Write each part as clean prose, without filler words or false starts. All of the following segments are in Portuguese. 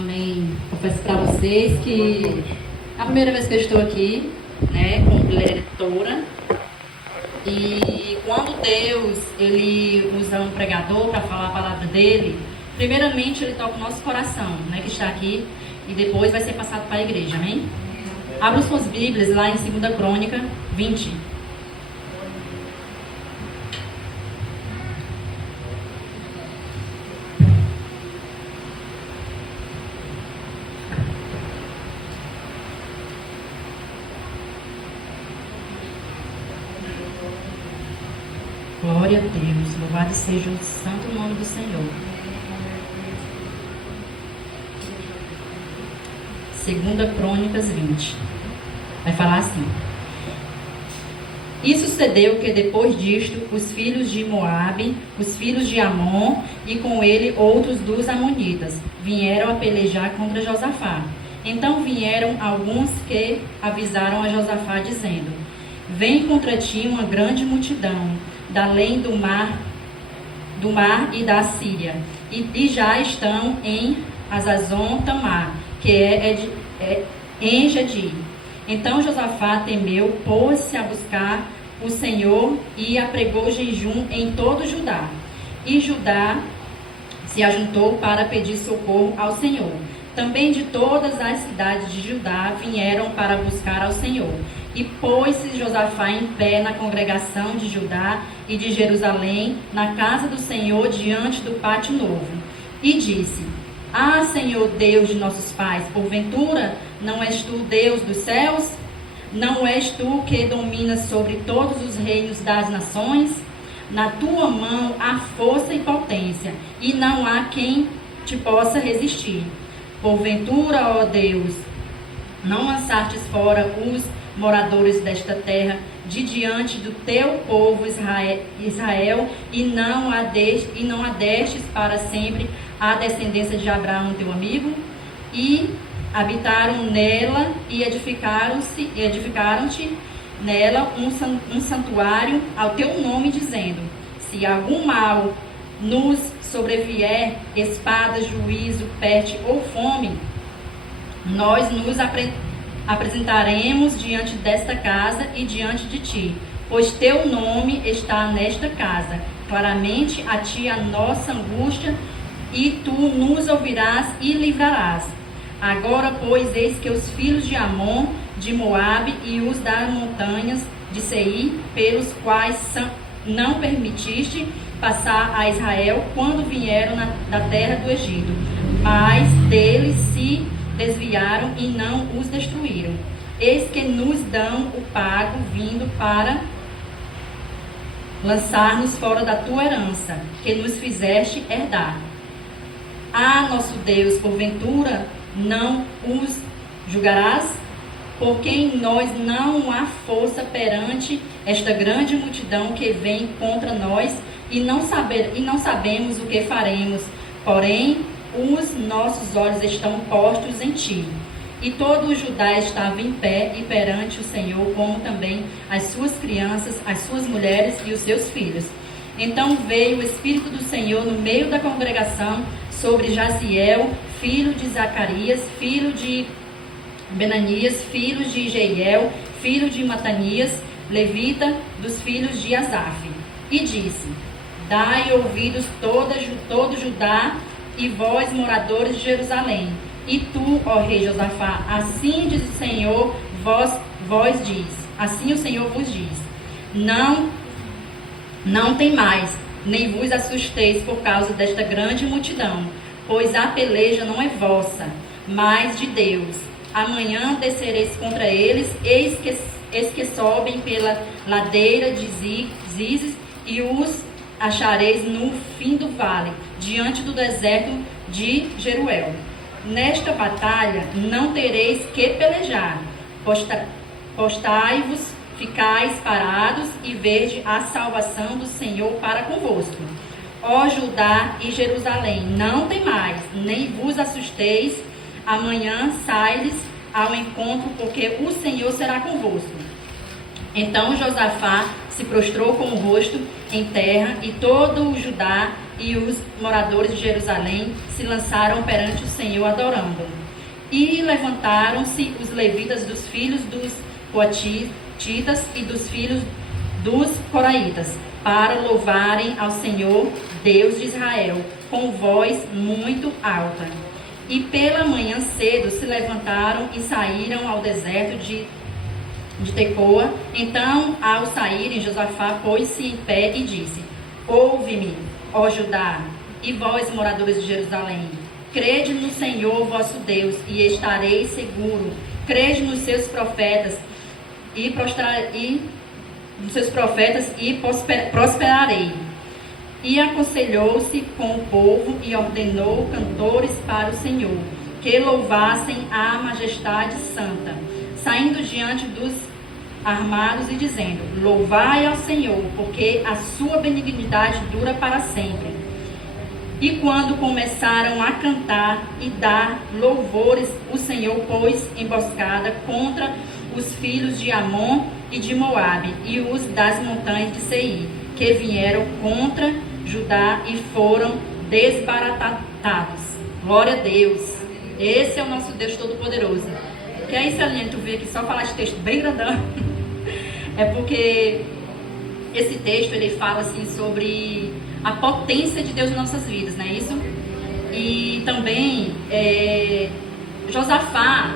Amém. Confesso para vocês que é a primeira vez que eu estou aqui, né, como leitora. E quando Deus, ele usa um pregador para falar a palavra dele, primeiramente ele toca o nosso coração, né, que está aqui, e depois vai ser passado para a igreja, amém? Abra suas Bíblias lá em 2 Crônica 20. Glória a Deus, louvado seja o santo nome do Senhor. 2 Crônicas 20. Vai falar assim: E sucedeu que depois disto, os filhos de Moabe, os filhos de Amon, e com ele outros dos amonitas, vieram a pelejar contra Josafá. Então vieram alguns que avisaram a Josafá, dizendo: Vem contra ti uma grande multidão, da além do mar e da Síria, e já estão em Azazon Tamar, que é Engedi. Então Josafá temeu, pôs-se a buscar o Senhor e apregou jejum em todo Judá. E Judá se ajuntou para pedir socorro ao Senhor. Também de todas as cidades de Judá vieram para buscar ao Senhor. E pôs-se Josafá em pé na congregação de Judá e de Jerusalém, na casa do Senhor, diante do pátio novo. E disse: Ah, Senhor Deus de nossos pais, porventura não és tu Deus dos céus? Não és tu que dominas sobre todos os reinos das nações? Na tua mão há força e potência, e não há quem te possa resistir. Porventura, ó Deus, não lançastes fora os moradores desta terra de diante do teu povo Israel, e não a destes para sempre a descendência de Abraão, teu amigo? E habitaram nela e edificaram-te nela um santuário ao teu nome, dizendo: Se algum mal nos sobrevier, espada, juízo, peste ou fome, nós nos apresentaremos diante desta casa e diante de ti, pois teu nome está nesta casa. Claramente a ti a nossa angústia, e tu nos ouvirás e livrarás. Agora, pois, eis que os filhos de Amon, de Moabe e os das montanhas de Seir, pelos quais não permitiste passar a Israel quando vieram da terra do Egito, mas deles se desviaram e não os destruíram. Eis que nos dão o pago vindo para lançar-nos fora da tua herança, que nos fizeste herdar. Ah, nosso Deus, porventura não os julgarás? Porque em nós não há força perante esta grande multidão que vem contra nós, e não sabemos o que faremos, porém os nossos olhos estão postos em ti. E todo o Judá estava em pé e perante o Senhor, como também as suas crianças, as suas mulheres e os seus filhos. Então veio o Espírito do Senhor no meio da congregação sobre Jaziel, filho de Zacarias, filho de Benanias, filho de Jeiel, filho de Matanias, levita dos filhos de Asaf. E disse: Dai ouvidos todo Judá e vós, moradores de Jerusalém. E tu, ó rei Josafá, assim diz o Senhor, vós diz, assim o Senhor vos diz: Não temais, nem vos assusteis por causa desta grande multidão, pois a peleja não é vossa, mas de Deus. Amanhã descereis contra eles, eis que sobem pela ladeira de Zizes, e os achareis no fim do vale, diante do deserto de Jeruel. Nesta batalha não tereis que pelejar. Postai-vos, ficais parados, e vede a salvação do Senhor para convosco. Ó Judá e Jerusalém, não temais, nem vos assusteis. Amanhã sai-lhes ao encontro, porque o Senhor será convosco. Então Josafá se prostrou com o rosto em terra, e todo o Judá e os moradores de Jerusalém se lançaram perante o Senhor adorando. E levantaram-se os levitas dos filhos dos coatitas e dos filhos dos coraitas, para louvarem ao Senhor, Deus de Israel, com voz muito alta. E pela manhã cedo se levantaram e saíram ao deserto de Tecoa. Então, ao saírem, Josafá pôs-se em pé e disse: Ouve-me, ó Judá, e vós, moradores de Jerusalém. Crede no Senhor vosso Deus, e estareis seguro. Crede nos seus profetas, e prosperarei. E aconselhou-se com o povo e ordenou cantores para o Senhor, que louvassem a majestade santa, saindo diante dos armados e dizendo: Louvai ao Senhor, porque a sua benignidade dura para sempre. E quando começaram a cantar e dar louvores, o Senhor pôs emboscada contra os filhos de Amon e de Moabe e os das montanhas de Seir, que vieram contra Judá e foram desbaratados. Glória a Deus. Esse é o nosso Deus Todo-Poderoso. Que é isso, Aline? Tu vê aqui só falar esse texto bem grandão. É porque esse texto ele fala assim sobre a potência de Deus em nossas vidas, não é isso? E também Josafá,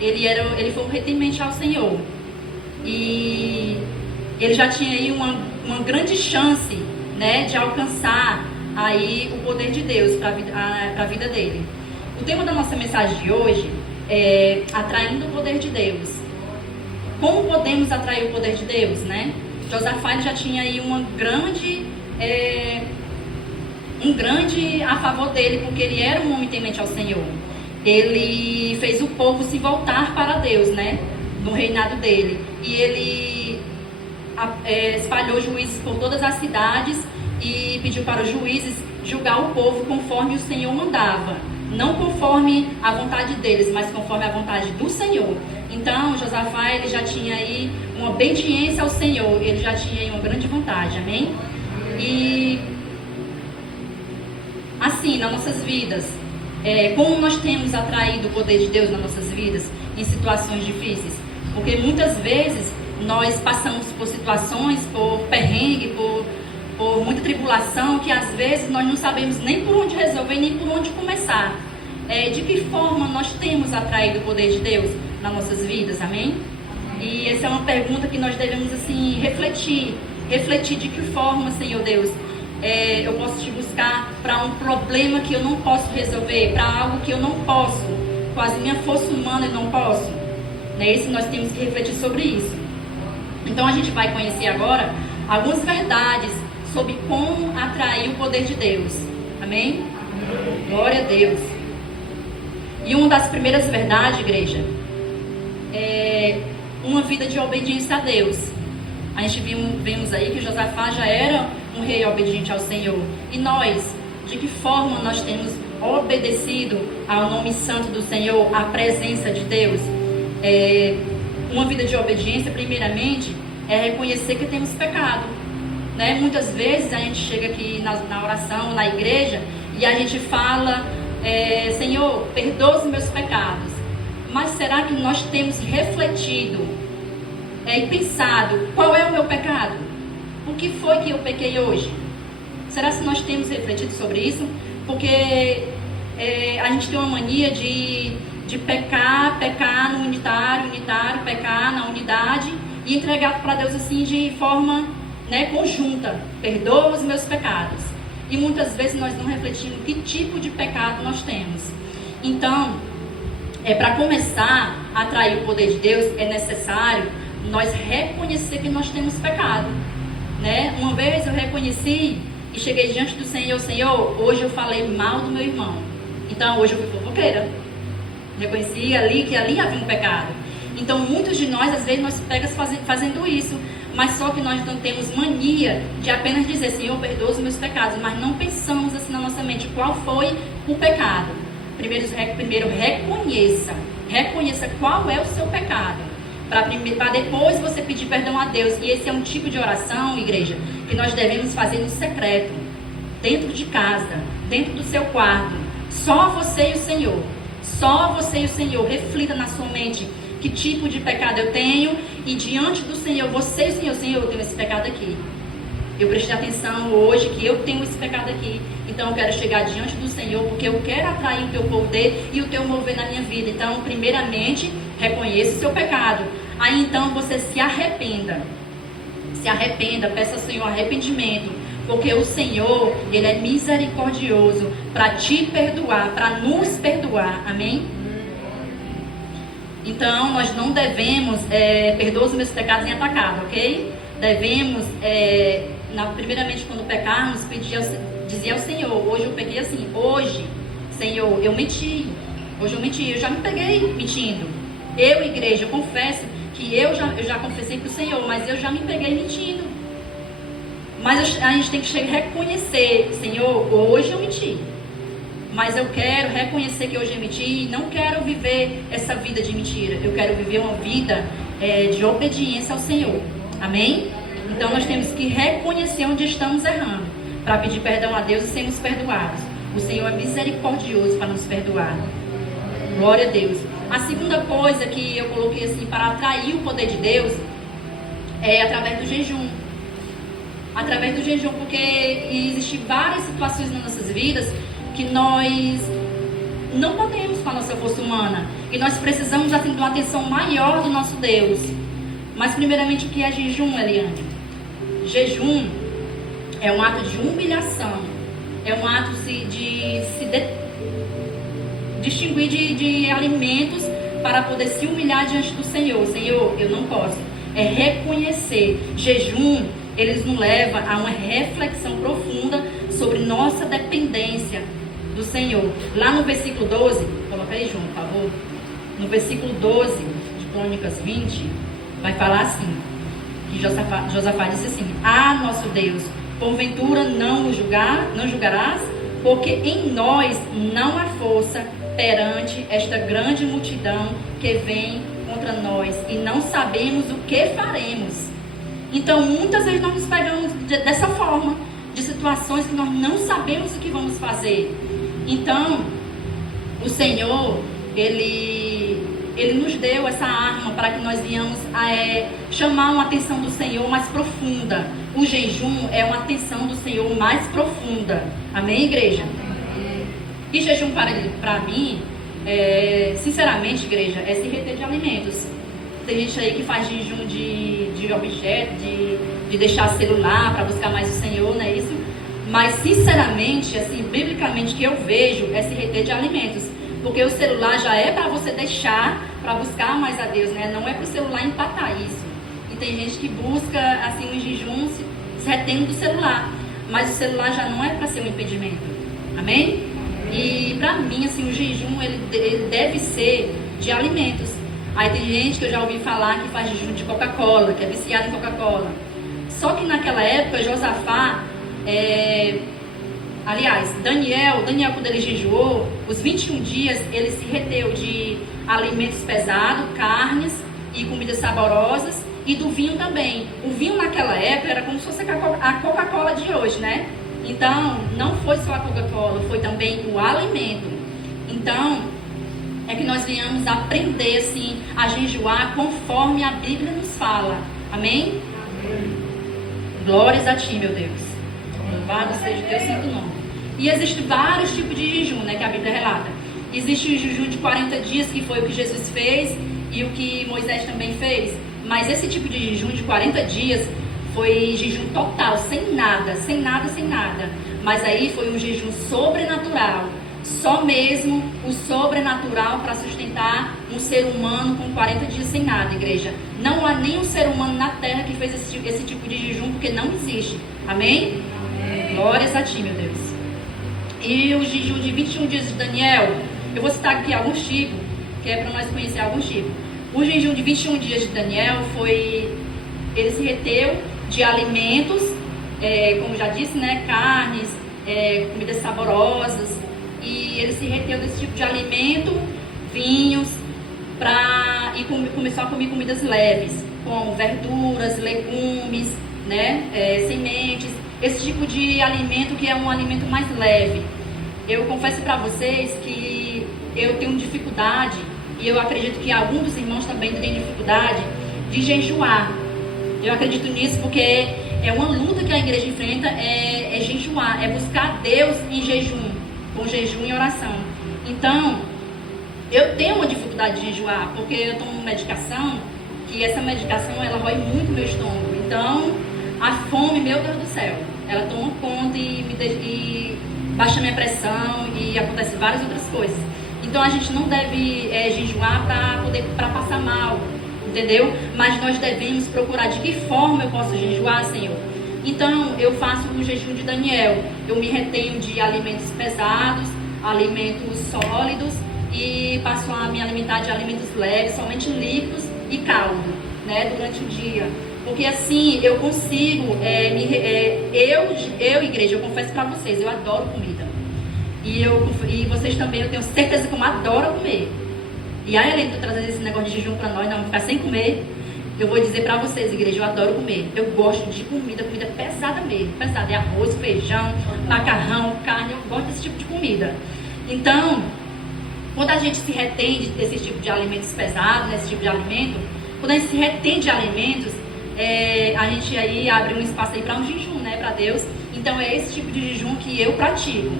ele foi um retemente ao Senhor. E ele já tinha aí uma grande chance, né, de alcançar aí o poder de Deus para a vida dele. O tema da nossa mensagem de hoje é atraindo o poder de Deus. Como podemos atrair o poder de Deus, né? Josafá já tinha aí um grande a favor dele, porque ele era um homem temente ao Senhor. Ele fez o povo se voltar para Deus, né, no reinado dele. E ele espalhou juízes por todas as cidades e pediu para os juízes julgar o povo conforme o Senhor mandava, não conforme a vontade deles, mas conforme a vontade do Senhor. Então Josafá ele já tinha aí uma obediência ao Senhor, ele já tinha aí uma grande vantagem, amém? E assim, nas nossas vidas, como nós temos atraído o poder de Deus nas nossas vidas em situações difíceis? Porque muitas vezes nós passamos por situações, por perrengue, por muita tribulação, que às vezes nós não sabemos nem por onde resolver, nem por onde começar. De que forma nós temos atraído o poder de Deus nas nossas vidas, amém? E essa é uma pergunta que nós devemos assim refletir de que forma, Senhor Deus, eu posso te buscar para um problema que eu não posso resolver, para algo que eu não posso, com a minha força humana eu não posso, né? Isso nós temos que refletir sobre isso. Então a gente vai conhecer agora algumas verdades sobre como atrair o poder de Deus, amém? Glória a Deus. E uma das primeiras verdades, igreja, é uma vida de obediência a Deus. A gente vimos aí que Josafá já era um rei obediente ao Senhor. E nós, de que forma nós temos obedecido ao nome santo do Senhor, à presença de Deus? Uma vida de obediência, primeiramente, é reconhecer que temos pecado, né? Muitas vezes a gente chega aqui na oração, na igreja, e a gente fala, Senhor, perdoa os meus pecados. Mas será que nós temos refletido e pensado, qual é o meu pecado? O que foi que eu pequei hoje? Será que nós temos refletido sobre isso? Porque a gente tem uma mania de pecar no unitário, pecar na unidade e entregar para Deus assim de forma, né, conjunta. Perdoa os meus pecados. E muitas vezes nós não refletimos que tipo de pecado nós temos. Então, para começar a atrair o poder de Deus, é necessário nós reconhecer que nós temos pecado, né? Uma vez eu reconheci e cheguei diante do Senhor: Senhor, hoje eu falei mal do meu irmão, então hoje eu fui fofoqueira. Reconheci ali que ali havia um pecado. Então muitos de nós, às vezes, nós pegamos fazendo isso, mas só que nós não temos mania de apenas dizer: Senhor, perdoa os meus pecados, mas não pensamos assim na nossa mente qual foi o pecado. Primeiro reconheça qual é o seu pecado. para depois você pedir perdão a Deus. E esse é um tipo de oração, igreja, que nós devemos fazer no secreto, dentro de casa, dentro do seu quarto. Só você e o Senhor. Só você e o Senhor. Reflita na sua mente que tipo de pecado eu tenho, e diante do Senhor, você e o Senhor, Senhor, eu tenho esse pecado aqui. Eu prestei atenção hoje que eu tenho esse pecado aqui. Então eu quero chegar diante do Senhor, porque eu quero atrair o teu poder e o teu mover na minha vida. Então, primeiramente, reconheça o seu pecado. Aí então você se arrependa. Se arrependa, peça ao Senhor arrependimento. Porque o Senhor, Ele é misericordioso para te perdoar, para nos perdoar. Amém? Então, nós não devemos, perdoa os meus pecados em atacado, ok? Devemos, primeiramente, quando pecarmos, dizer ao Senhor: hoje eu peguei assim, hoje, Senhor, eu menti. Hoje eu menti, eu já me peguei mentindo. Eu, igreja, eu confesso que eu já confessei para o Senhor, mas eu já me peguei mentindo. Mas a gente tem que reconhecer: Senhor, hoje eu menti. Mas eu quero reconhecer que hoje eu menti e não quero viver essa vida de mentira. Eu quero viver uma vida de obediência ao Senhor. Amém? Então nós temos que reconhecer onde estamos errando, para pedir perdão a Deus e sermos perdoados. O Senhor é misericordioso para nos perdoar. Glória a Deus. A segunda coisa que eu coloquei assim, para atrair o poder de Deus, é através do jejum. Através do jejum, porque existem várias situações nas nossas vidas que nós não podemos com a nossa força humana. E nós precisamos assim, de uma atenção maior do nosso Deus. Mas primeiramente, o que é jejum, Eliane? Jejum é um ato de humilhação. É um ato de se distinguir de alimentos para poder se humilhar diante do Senhor. Senhor, eu não posso. É reconhecer. Jejum, eles nos leva a uma reflexão profunda sobre nossa dependência do Senhor. Lá no versículo 12, coloca aí junto, por favor. No versículo 12 de Crônicas 20, vai falar assim, que Josafá disse assim: ah, nosso Deus, porventura não julgarás? Porque em nós não há força perante esta grande multidão que vem contra nós, e não sabemos o que faremos. Então, muitas vezes nós nos pegamos dessa forma, de situações que nós não sabemos o que vamos fazer. Então, o Senhor, Ele nos deu essa arma para que nós venhamos chamar uma atenção do Senhor mais profunda. O jejum é uma atenção do Senhor mais profunda. Amém, igreja? E jejum para mim, sinceramente, igreja, é se reter de alimentos. Tem gente aí que faz jejum de objeto, de deixar celular para buscar mais o Senhor, não é isso? Mas, sinceramente, assim, biblicamente, que eu vejo é se reter de alimentos. Porque o celular já é para você deixar, para buscar mais a Deus, né? Não é para o celular empatar isso. E tem gente que busca, assim, no jejum, se retendo do celular. Mas o celular já não é para ser um impedimento. Amém? E para mim, assim, o jejum, ele deve ser de alimentos. Aí tem gente que eu já ouvi falar que faz jejum de Coca-Cola, que é viciado em Coca-Cola. Só que naquela época, Josafá, Daniel, quando ele jejuou, os 21 dias, ele se reteu de alimentos pesados, carnes e comidas saborosas, e do vinho também. O vinho naquela época era como se fosse a Coca-Cola de hoje, né? Então, não foi só a Coca-Cola, foi também o alimento. Então, é que nós venhamos aprender, assim, a jejuar conforme a Bíblia nos fala. Amém? Amém. Glórias a Ti, meu Deus. Louvado seja o Teu santo nome. E existem vários tipos de jejum, né, que a Bíblia relata. Existe o jejum de 40 dias, que foi o que Jesus fez e o que Moisés também fez. Mas esse tipo de jejum de 40 dias foi jejum total, sem nada. Mas aí foi um jejum sobrenatural. Só mesmo o sobrenatural para sustentar um ser humano com 40 dias sem nada, igreja. Não há nenhum ser humano na terra que fez esse tipo de jejum, porque não existe. Amém? Amém. Glórias a Ti, meu Deus. E o jejum de 21 dias de Daniel, eu vou citar aqui alguns tipos, que é para nós conhecer alguns tipos. O jejum de 21 dias de Daniel ele se reteu de alimentos, como já disse, né, carnes, comidas saborosas, e ele se reteu desse tipo de alimento, vinhos, começou a comer comidas leves, como verduras, legumes, né, sementes, esse tipo de alimento que é um alimento mais leve. Eu confesso para vocês que eu tenho dificuldade, e eu acredito que alguns dos irmãos também têm dificuldade de jejuar. Eu acredito nisso porque é uma luta que a igreja enfrenta, é jejuar, é buscar Deus em jejum, com jejum e oração. Então, eu tenho uma dificuldade de jejuar, porque eu tomo medicação, que essa medicação, ela rói muito meu estômago. Então, a fome, meu Deus do céu, ela toma conta e baixa minha pressão e acontece várias outras coisas. Então, a gente não deve jejuar para passar mal, entendeu? Mas nós devemos procurar de que forma eu posso jejuar, Senhor. Então, eu faço o jejum de Daniel. Eu me retenho de alimentos pesados, alimentos sólidos, e passo a me alimentar de alimentos leves, somente líquidos e caldo, né, durante o dia. Porque assim eu consigo, igreja, eu confesso para vocês, eu adoro comida. E vocês também, eu tenho certeza que eu adoro comer. E aí, além de eu trazer esse negócio de jejum para nós, não ficar sem comer, eu vou dizer para vocês, igreja, eu adoro comer. Eu gosto de comida pesada mesmo. Pesada, é arroz, feijão, macarrão, carne, eu gosto desse tipo de comida. Então, quando a gente se retém desse tipo de alimentos pesados, desse tipo de alimento, quando a gente se retém de alimentos, a gente aí abre um espaço aí para um jejum, né, para Deus. Então é esse tipo de jejum que eu pratico,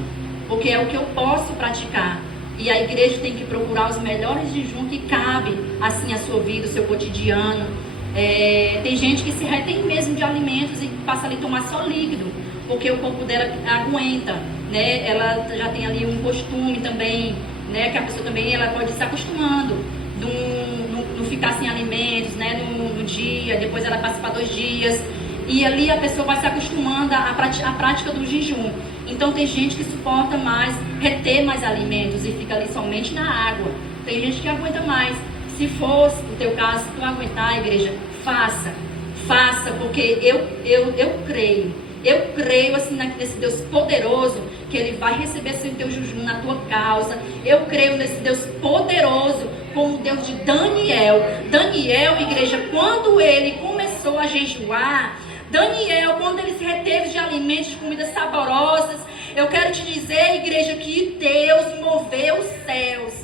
porque é o que eu posso praticar. E a igreja tem que procurar os melhores jejum que cabe, assim, a sua vida, o seu cotidiano. Tem gente que se retém mesmo de alimentos e passa ali a tomar só líquido, porque o corpo dela aguenta, né? Ela já tem ali um costume também, né? Que a pessoa também ela pode se acostumando, não ficar sem alimentos, né? No dia, depois ela passa para 2 dias. E ali a pessoa vai se acostumando à prática do jejum. Então tem gente que suporta mais, reter mais alimentos e fica ali somente na água. Tem gente que aguenta mais. Se for o teu caso, se tu aguentar, igreja, faça, porque eu creio assim nesse Deus poderoso, que Ele vai receber assim, o teu jejum na tua causa. Eu creio nesse Deus poderoso, como o Deus de Daniel. Daniel, igreja, quando ele começou a jejuar, Daniel, quando ele se reteve de alimentos, de comidas saborosas, eu quero te dizer, igreja, que Deus moveu os céus.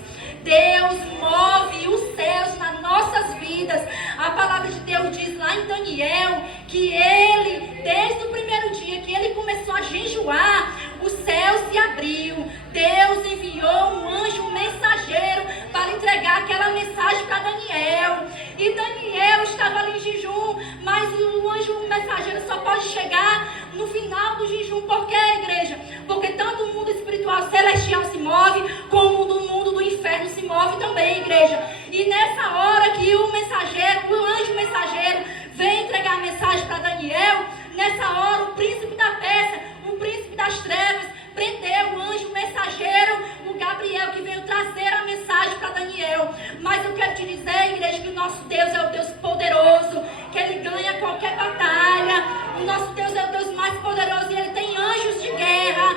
Deus move os céus nas nossas vidas. A palavra de Deus diz lá em Daniel que ele, desde o primeiro dia que ele começou a jejuar, o céu se abriu. Deus enviou um anjo mensageiro para entregar aquela mensagem para Daniel. E Daniel estava ali em jejum, mas o anjo mensageiro só pode chegar no final do jejum. Por quê, igreja? Porque tanto o mundo espiritual celestial se move, como o mundo do inferno se move também, igreja. E nessa hora que o anjo mensageiro vem entregar a mensagem para Daniel, nessa hora o príncipe da Pérsia, o príncipe das trevas, prendeu o anjo mensageiro, o Gabriel, que veio trazer a mensagem para Daniel. Mas eu quero te dizer, igreja, que o nosso Deus é o Deus poderoso, que Ele ganha qualquer batalha. O nosso Deus é o Deus mais poderoso e Ele tem anjos de guerra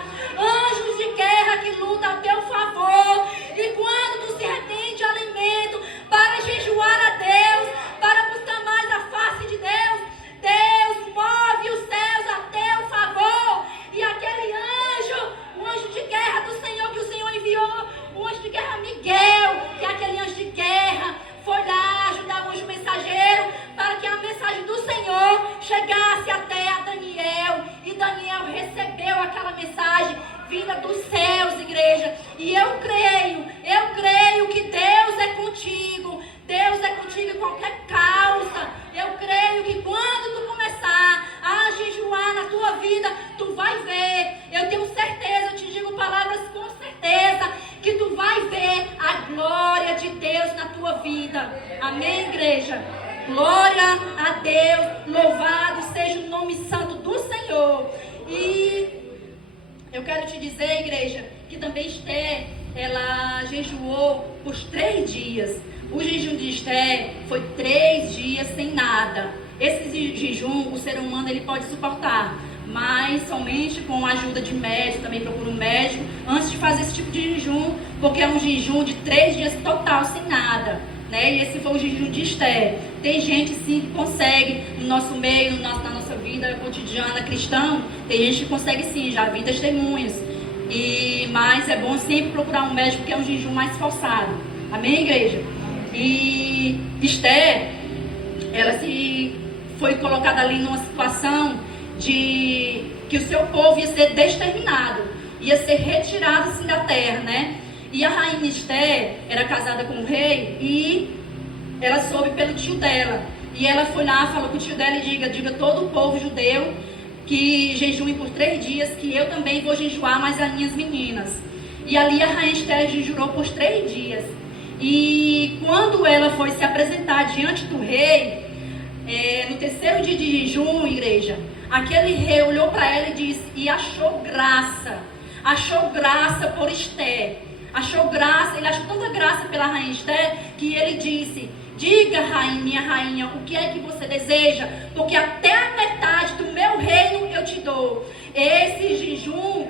que lutam a teu favor. E quando tu se retém de alimento para jejuar a Deus, para buscar mais a face de Deus, Deus move os céus a teu favor. E aquele anjo, o anjo de guerra do Senhor, que o Senhor enviou, o anjo de guerra Miguel, que é aquele anjo de guerra, foi lá ajudar o anjo mensageiro para que a mensagem do Senhor chegasse até a Daniel. E Daniel recebeu aquela mensagem vinda dos céus, igreja. E eu creio que Deus é contigo. Deus é contigo em qualquer causa. Eu creio que quando tu começar a jejuar na tua vida, tu vai ver. Eu tenho certeza, eu te digo palavras com certeza, que tu vai ver a glória de Deus na tua vida. Amém, igreja? Glória a Deus. Louvado seja o nome santo do Senhor. E eu quero te dizer, igreja, que também Esther, ela jejuou por 3 dias. O jejum de Esther foi 3 dias sem nada. Esse jejum, o ser humano ele pode suportar, mas somente com a ajuda de médico. Também procura um médico antes de fazer esse tipo de jejum, porque é um jejum de 3 dias total sem nada, né? E esse foi o jejum de Esther. Tem gente sim que consegue no nosso meio, na nossa vida cotidiana cristã, tem gente que consegue sim, já vi testemunhos. Mas é bom sempre procurar um médico, porque é um jejum mais forçado. Amém, igreja? E Esther, ela foi colocada ali numa situação de que o seu povo ia ser exterminado, ia ser retirado assim da terra, né? E a rainha Esther era casada com o rei e ela soube pelo tio dela. E ela foi lá, falou com o tio dela e diga todo o povo judeu que jejue por 3 dias, que eu também vou jejuar, mas as minhas meninas. E ali a rainha Esther jejuou por 3 dias. E quando ela foi se apresentar diante do rei, no 3º dia de jejum, igreja, aquele rei olhou para ela e disse, e achou graça por Esther, ele achou tanta graça pela rainha Esther, que ele disse, diga, minha rainha, o que é que você deseja, porque até a metade do meu reino eu te dou. Esse jejum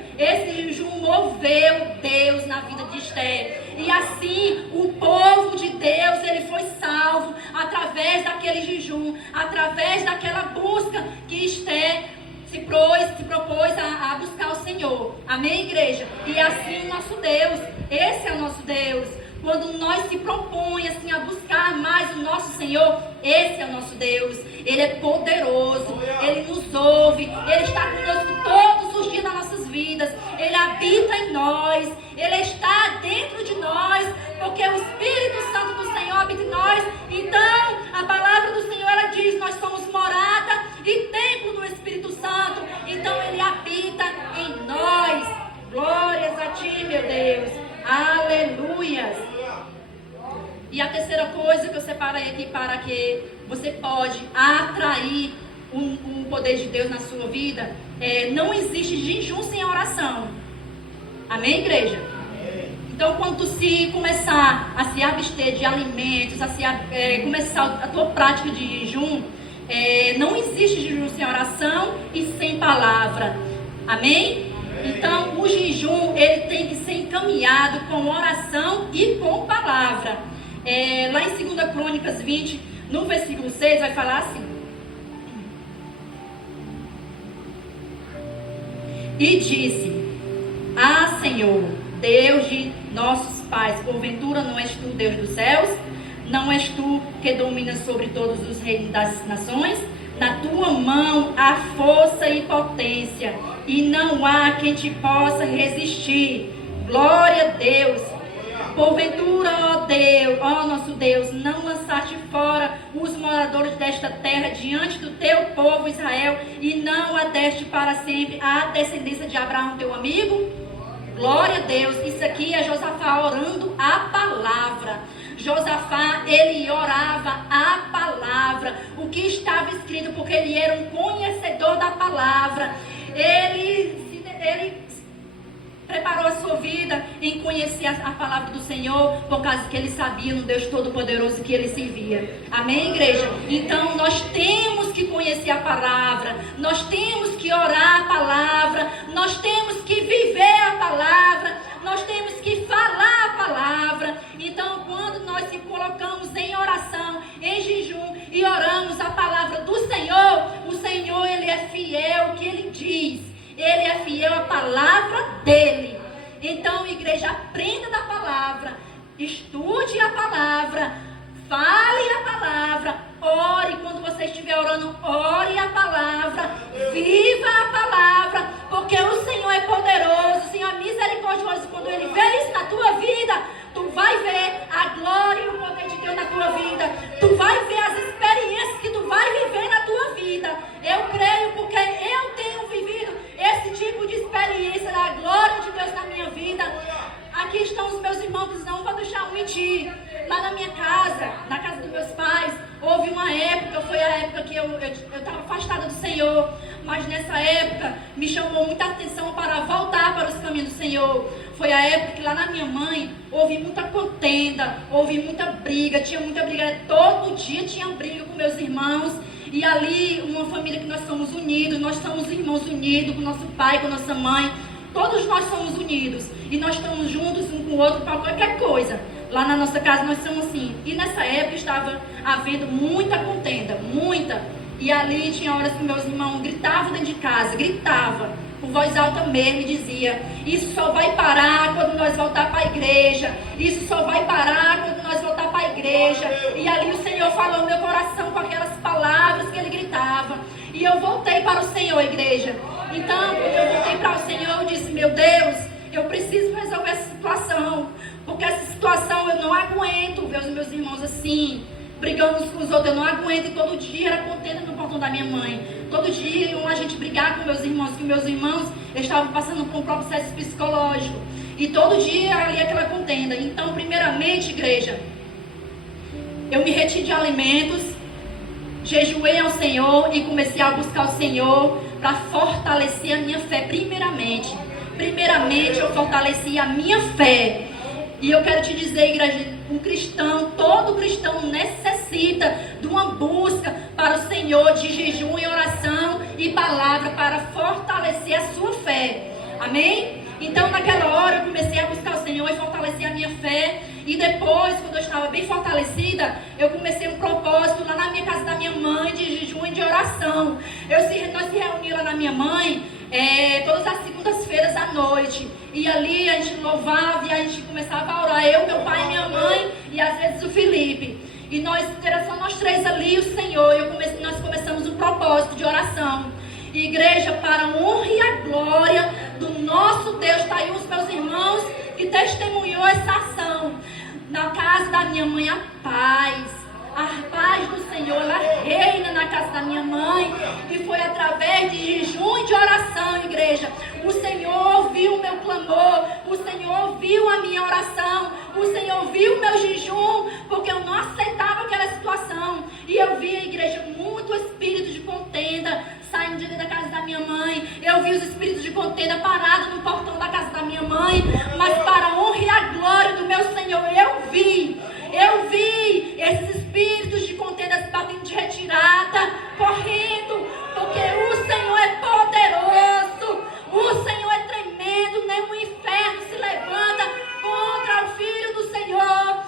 moveu Deus na vida de Esther. E assim, o povo de Deus, ele foi salvo através daquele jejum, através daquela busca que Esther se propôs a buscar o Senhor. Amém, igreja? E assim o nosso Deus, esse é o nosso Deus. Quando nós se propõe assim a buscar mais o nosso Senhor, esse é o nosso Deus. Ele é poderoso, Ele nos ouve, Ele está conosco todos os dias das nossas vidas. Ele habita em nós, Ele está dentro de nós, porque o Espírito Santo do Senhor habita em nós. Então, a palavra do Senhor, ela diz, nós somos morada e templo do Espírito Santo. Então, Ele habita em nós. Glórias a Ti, meu Deus. Aleluias. E a terceira coisa que eu separei aqui para que você pode atrair o poder de Deus na sua vida, não existe jejum sem oração. Amém, igreja? Então, quando tu começar a se abster de alimentos, começar a tua prática de jejum, não existe jejum sem oração e sem palavra. Amém? Então, o jejum, ele tem que ser encaminhado com oração e com palavra. Lá em 2 Crônicas 20, no versículo 6, vai falar assim. E disse, Senhor, Deus de nossos pais, porventura não és tu Deus dos céus? Não és tu que dominas sobre todos os reinos das nações? Na tua mão há força e potência, e não há quem te possa resistir. Glória a Deus. Porventura, ó Deus, ó nosso Deus, não lançaste fora os moradores desta terra diante do teu povo Israel, e não a deste para sempre a descendência de Abraão, teu amigo? Glória a Deus. Isso aqui é Josafá orando a palavra. Josafá, ele orava a palavra, o que estava escrito, porque ele era um conhecedor da palavra. Ele preparou a sua vida em conhecer a palavra do Senhor, por causa que ele sabia no Deus Todo-Poderoso que ele servia. Amém, igreja? Então, nós temos que conhecer a palavra, nós temos que orar a palavra, nós temos que viver a palavra, nós temos que falar a palavra. Então, quando nós se colocamos em oração, em jejum e oramos a palavra do Senhor, o Senhor, ele é fiel ao que ele diz. Ele é fiel à palavra dele. Então, igreja, aprenda da palavra, estude a palavra, fale a palavra, ore. Quando você estiver orando, ore a palavra, viva a palavra, porque o Senhor é poderoso, o Senhor é misericordioso. Quando ele vê isso na tua vida, tu vai ver a glória e o poder de Deus na tua vida. Tu vai ver as experiências que tu vai viver na tua vida. Eu creio, porque eu tenho vivido esse tipo de experiência da glória de Deus na minha vida. Aqui estão os meus irmãos que não vou deixar eu mentir. Lá na minha casa, na casa dos meus pais, houve uma época, foi a época que eu estava afastada do Senhor. Mas nessa época me chamou muita atenção para voltar para os caminhos do Senhor. Foi a época que lá na minha mãe houve muita contenda, houve muita briga, tinha muita briga. Todo dia tinha briga com meus irmãos. E ali, uma família que nós somos unidos, nós somos irmãos unidos com nosso pai, com nossa mãe. Todos nós somos unidos e nós estamos juntos um com o outro para qualquer coisa. Lá na nossa casa nós somos assim. E nessa época estava havendo muita contenda, muita. E ali tinha horas que meus irmãos gritavam dentro de casa, gritavam, com voz alta mesmo, e dizia: isso só vai parar quando nós voltar para a igreja. Isso só vai parar quando nós voltar para a igreja. E ali o Senhor falou no meu coração com aquelas palavras que ele gritava. E eu voltei para o Senhor, igreja. Então, quando eu voltei para o Senhor, eu disse: meu Deus, eu preciso resolver essa situação. Porque essa situação eu não aguento ver os meus irmãos assim, brigando uns com os outros. Eu não aguento. E todo dia era contenda no portão da minha mãe. Todo dia a gente brigar com meus irmãos, que meus irmãos estavam passando por um processo psicológico. E todo dia ali aquela contenda. Então, primeiramente, igreja, eu me reti de alimentos, jejuei ao Senhor e comecei a buscar o Senhor para fortalecer a minha fé. Primeiramente eu fortaleci a minha fé. E eu quero te dizer, igreja, um cristão, todo cristão necessita de uma busca para o Senhor, de jejum e oração e palavra para fortalecer a sua fé. Amém? Então naquela hora eu comecei a buscar o Senhor e fortalecer a minha fé. E depois, quando eu estava bem fortalecida, eu comecei um propósito lá na minha casa da minha mãe, de jejum e de oração. Nós se reuníamos lá na minha mãe todas as segundas-feiras à noite. E ali a gente louvava e a gente começava a orar. Eu, meu pai, minha mãe e às vezes o Felipe. E era só nós três ali, o Senhor. Nós começamos um propósito de oração. Igreja, para a honra e a glória do nosso Deus. Está aí os meus irmãos que testemunhou essa ação. Na casa da minha mãe, a paz do Senhor, ela reina na casa da minha mãe. E foi através de jejum e de oração, igreja. O Senhor ouviu o meu clamor, o Senhor ouviu a minha oração, o Senhor ouviu o meu jejum, porque eu não aceitava aquela situação. E eu vi a igreja muito espírito de contenda saindo de dentro da casa da minha mãe. Eu vi os espíritos de contenda parados no portão da casa da minha mãe. Mas para a honra e a glória do meu Senhor, eu vi esses espíritos de contenda batendo de retirada, correndo, porque o Senhor é poderoso, o Senhor é tremendo. Nem o inferno se levanta contra o Filho do Senhor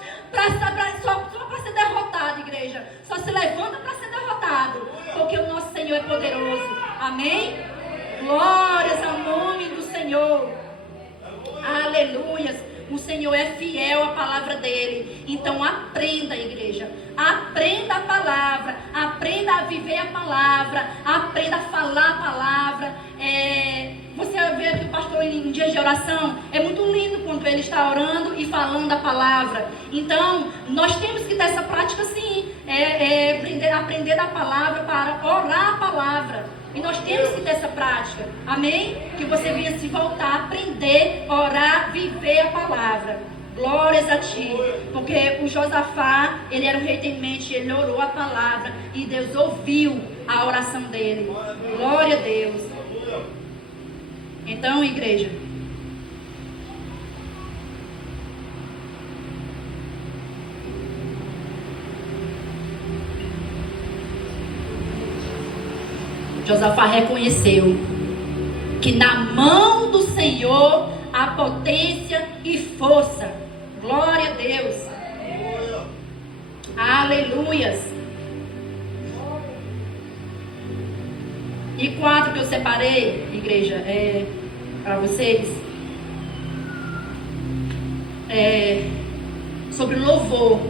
só para ser derrotado, igreja. Só se levanta para ser derrotado, porque o nosso Senhor é poderoso. Amém? Glórias ao nome do Senhor. Aleluias. O Senhor é fiel à palavra dele. Então aprenda, igreja. Aprenda a palavra. Aprenda a viver a palavra. Aprenda a falar a palavra. Você vê aqui o pastor em dias de oração. É muito lindo quando ele está orando e falando a palavra. Então, nós temos que ter essa prática sim. Aprender a palavra para orar a palavra. E nós temos que ter essa prática. Amém? Que você venha se voltar, aprender, orar, viver a palavra. Glórias a ti. Porque o Josafá, ele era um rei temente, ele orou a palavra e Deus ouviu a oração dele. Glória a Deus. Então, igreja, Josafá reconheceu que na mão do Senhor há potência e força. Glória a Deus. Aleluias. E 4 que eu separei, igreja, para vocês, sobre louvor.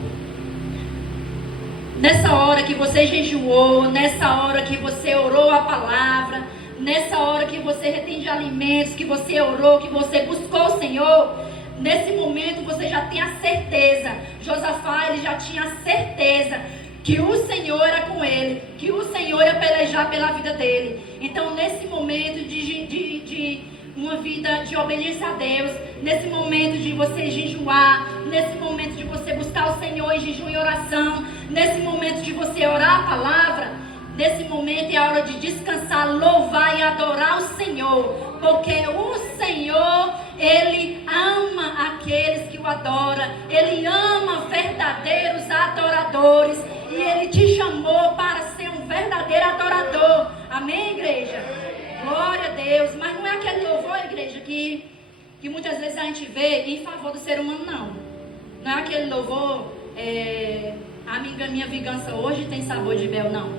Nessa hora que você jejuou, nessa hora que você orou a palavra, nessa hora que você retende alimentos, que você orou, que você buscou o Senhor, nesse momento você já tem a certeza. Josafá, ele já tinha a certeza que o Senhor era com ele, que o Senhor ia pelejar pela vida dele. Então, nesse momento de uma vida de obediência a Deus, nesse momento de você jejuar, nesse momento de você buscar o Senhor em jejum e oração, nesse momento de você orar a palavra, nesse momento é a hora de descansar, louvar e adorar o Senhor, porque o Senhor, Ele ama aqueles que o adoram, Ele ama verdadeiros adoradores, e Ele te chamou para ser um verdadeiro adorador. Amém, igreja? Glória a Deus. Mas não é aquele louvor, igreja, que muitas vezes a gente vê em favor do ser humano, não. Não é aquele louvor, minha vingança hoje tem sabor de mel, não.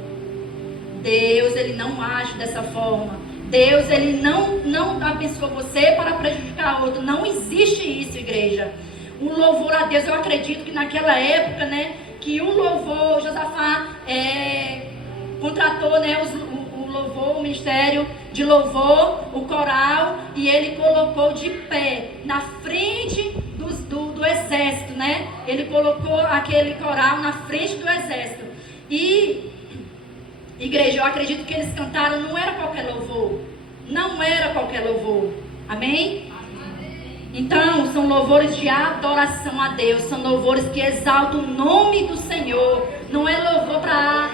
Deus, Ele não age dessa forma. Deus, Ele não abençoa você para prejudicar outro. Não existe isso, igreja. O louvor a Deus, eu acredito que naquela época, né, que o louvor, Josafá contratou, né, o louvor, o ministério de louvor, o coral, e ele colocou de pé na frente do exército, né? Ele colocou aquele coral na frente do exército. E, igreja, eu acredito que eles cantaram, não era qualquer louvor. Não era qualquer louvor. Amém? Então, são louvores de adoração a Deus. São louvores que exaltam o nome do Senhor. Não é louvor para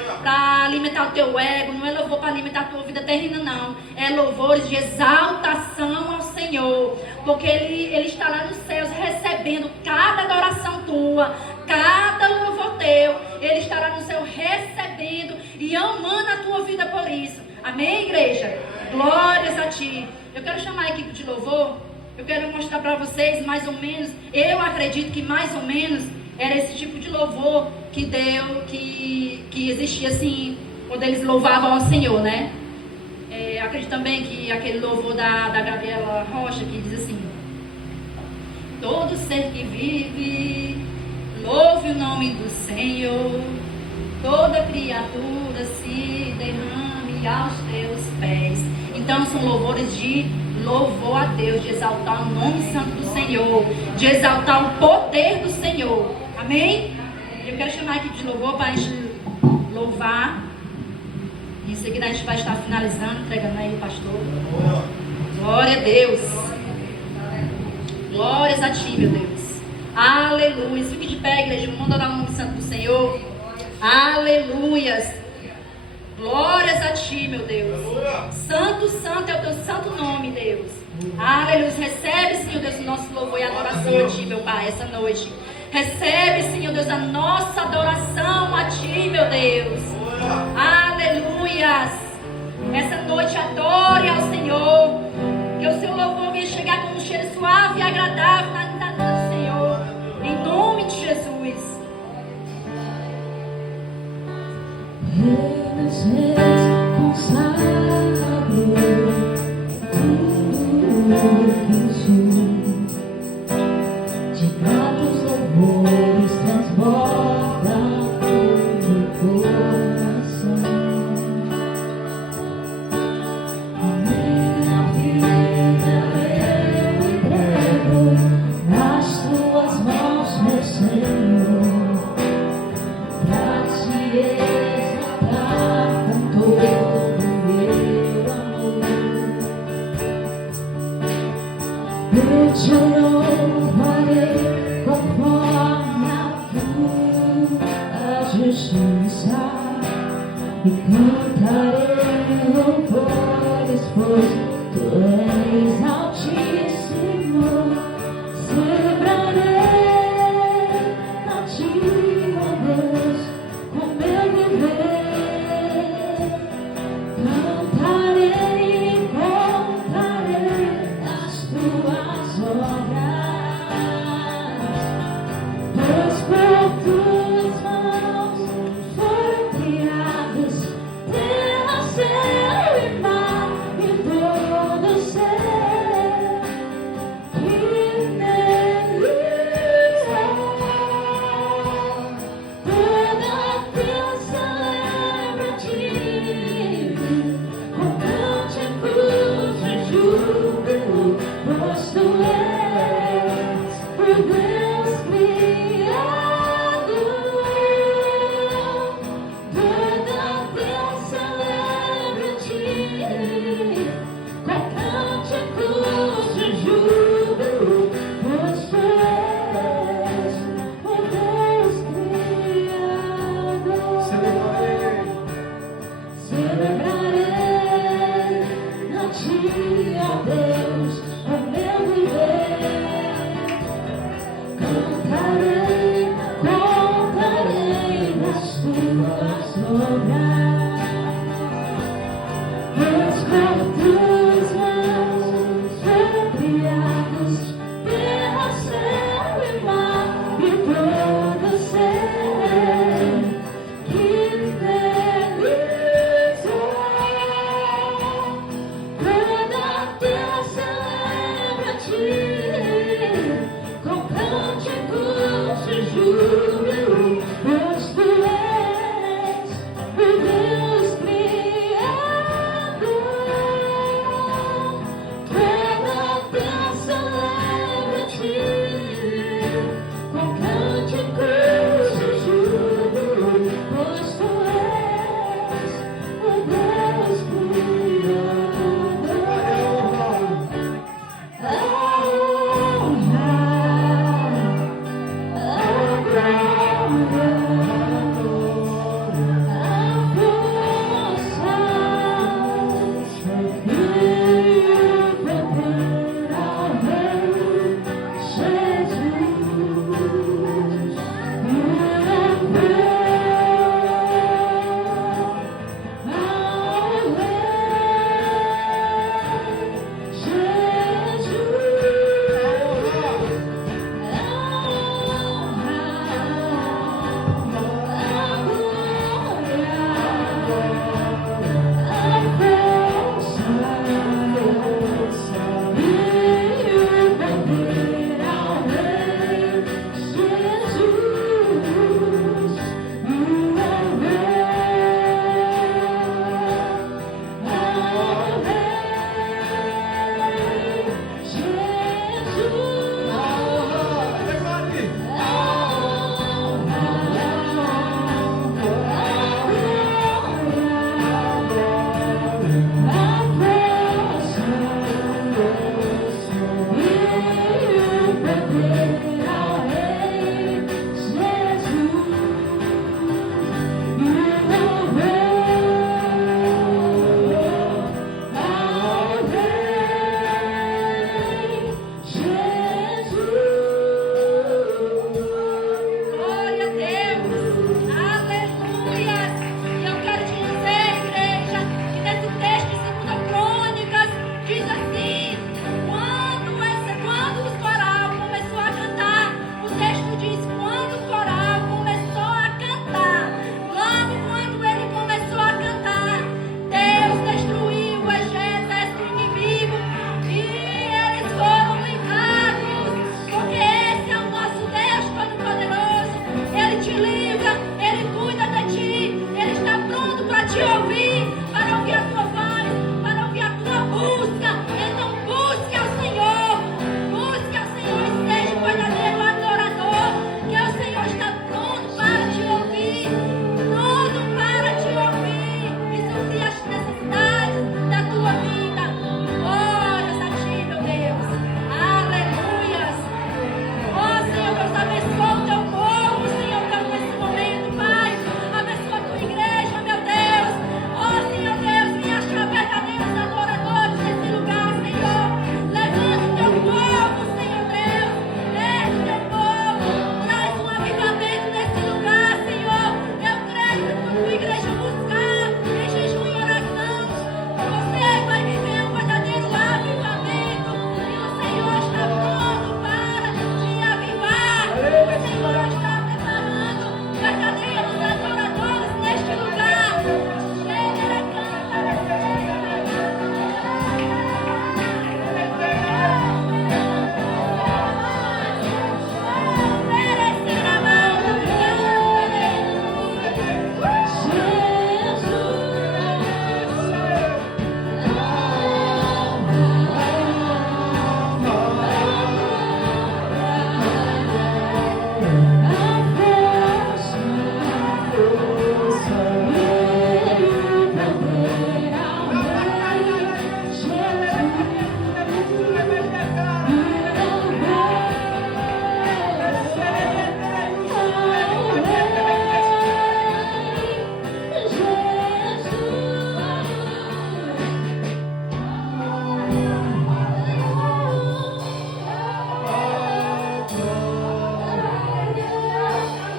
alimentar o teu ego. Não é louvor para alimentar a tua vida terrena, não. É louvores de exaltação ao Senhor. Porque Ele está lá nos céus recebendo cada adoração tua, cada louvor teu. Ele está lá no céu recebendo e amando a tua vida por isso. Amém, igreja? Glórias a Ti. Eu quero chamar a equipe de louvor. Eu quero mostrar para vocês mais ou menos, eu acredito que mais ou menos era esse tipo de louvor que existia assim, quando eles louvavam ao Senhor, né? Acredito também que aquele louvor da Gabriela Rocha, que diz assim: todo ser que vive, louve o nome do Senhor, toda criatura se derrame aos teus pés. Então são louvores de louvor a Deus, de exaltar o nome santo do Senhor, de exaltar o poder do Senhor. Amém? Eu quero chamar aqui de louvor para a gente louvar. Em seguida a gente vai estar finalizando, entregando aí o pastor. Glória a Deus. Glórias a Ti, meu Deus. Aleluia. Fique de pé, igreja. Vamos adorar o nome santo do Senhor. Aleluias. Glórias a Ti, meu Deus. Santo, santo é o Teu santo nome, Deus. Aleluia. Recebe, Senhor Deus, o nosso louvor e adoração a Ti, meu Pai, essa noite. Recebe, Senhor Deus, a nossa adoração a Ti, meu Deus. Aleluias. Essa noite adore ao Senhor. Que o Seu louvor venha chegar com um cheiro suave e agradável na vida do Senhor. Em nome de Jesus. De gratos louvores transborda o meu coração. A minha vida eu entrego nas Tuas mãos, meu Senhor, pra Te exaltar com todo o meu amor. Eu Te louvarei conforme a Tua justiça e cantarei louvores, pois Tu és altíssimo. Celebrarei a Ti, ó Deus, com meu viver. Cantarei e contarei as Tuas obras, pois por Tuas mãos foram criados terra, céu e mar e todo ser que nele há. Toda criança lembra de com cânticos de júbilo, pois Tu és o Deus Criador. Toda criança lembra de com cânticos de júbilo, pois Tu és o Deus Criador. Celebrarei a Ti, ó Deus, o meu viver. Cantarei, contarei das Tuas obras, pois por Tuas mãos foram criados terra, céu e mar e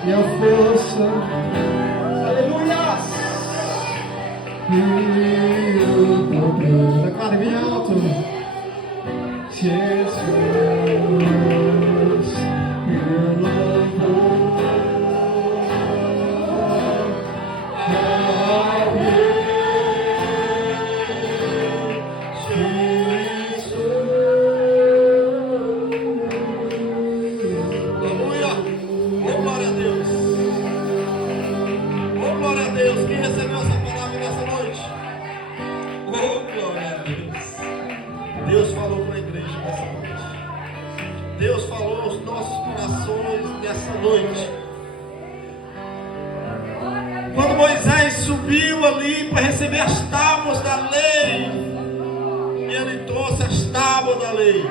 e a força. Aleluia! E o poder. Declare bem alto. Jesus, eu louvo. falou aos nossos corações nessa noite. Quando Moisés subiu ali para receber as tábuas da lei, ele trouxe as tábuas da lei.